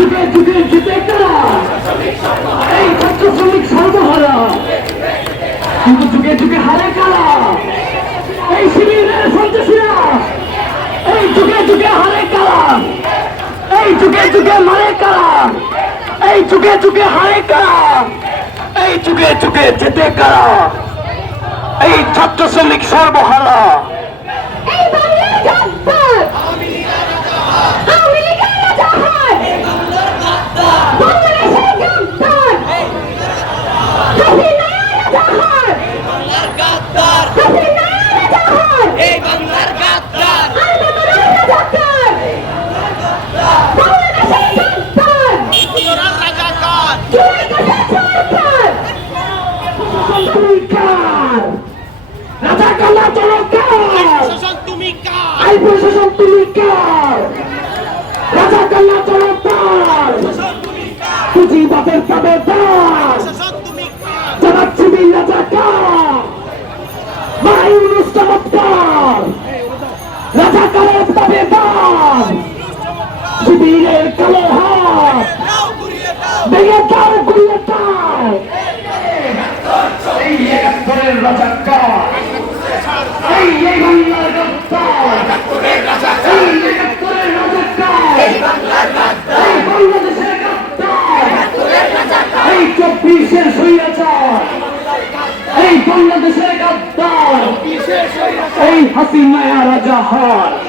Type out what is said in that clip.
যুগে যুগে জিতে কারা এই ছাত্র শ্রমিক সর্বহারা। কিন্তু যুগে যুগে হারে কারা? এই শিবিরের সন্ত্রাসীরা এই যুগে যুগে হারে কারা? এই যুগে যুগে মারে এই ছাত্র শ্রমিক সর্বহারা এই বাংলার জব্বার আওয়ামী লীগের রাজাহার বাংলাদেশের জব্বার হাসিনা রাজাহার হাসিনা রাজাহার এই বাংলার গাদ্দার আর বাংলার রাজাকার বাংলাদেশের জব্বার তোরার রাজাকার জুলাই কোষের সরকার তুমি কার? আই প্রশাসন তুমি কার? রাজা কালা চলকার পুঁজি বাপের পাবে দাস শাসন তুমি কার জানাচ্ছি বিল রাজা কার মাইনুস চমৎকার রাজা কালের পাবে দাস শিবিরের কালো হাত। ভেঙে দাও, গুলিয়ে দাও। এই একাত্তরের রাজাকার। এই এই বাংলাদেশের গদ্দার এই হাসিনায়া রাজা হয়